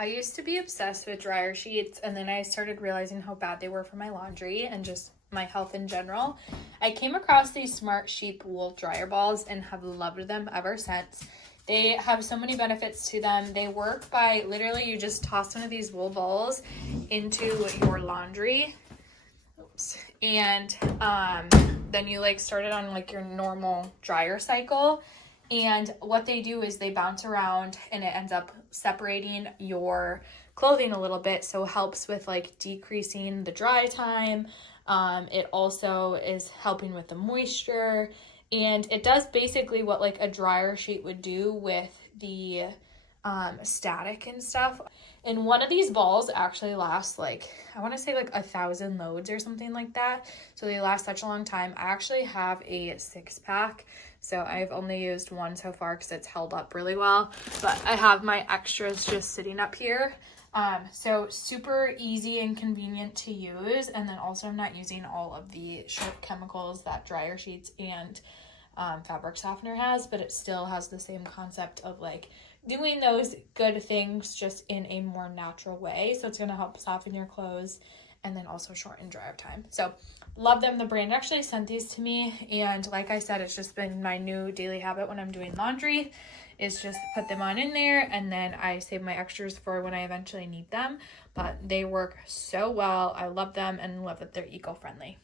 I used to be obsessed with dryer sheets, and then I started realizing how bad they were for my laundry and just my health in general. I came across these Smart Sheep wool dryer balls and have loved them ever since. They have so many benefits to them. They work by literally you just toss one of these wool balls into your laundry. Oops. And then you like start it on like your normal dryer cycle. And what they do is they bounce around and it ends up separating your clothing a little bit. So it helps with like decreasing the dry time. It also is helping with the moisture. And it does basically what like a dryer sheet would do with the static and stuff. And one of these balls actually lasts like, I want to say like 1,000 loads or something like that. So they last such a long time. I actually have a 6-pack. So I've only used one so far because it's held up really well. But I have my extras just sitting up here. So super easy and convenient to use. And then also I'm not using all of the sharp chemicals that dryer sheets and fabric softener has, but it still has the same concept of like doing those good things just in a more natural way. So it's going to help soften your clothes and then also shorten dryer time. So love them. The brand actually sent these to me, and like I said, it's just been my new daily habit when I'm doing laundry is just put them on in there, and then I save my extras for when I eventually need them. But they work so well. I love them and love that they're eco-friendly.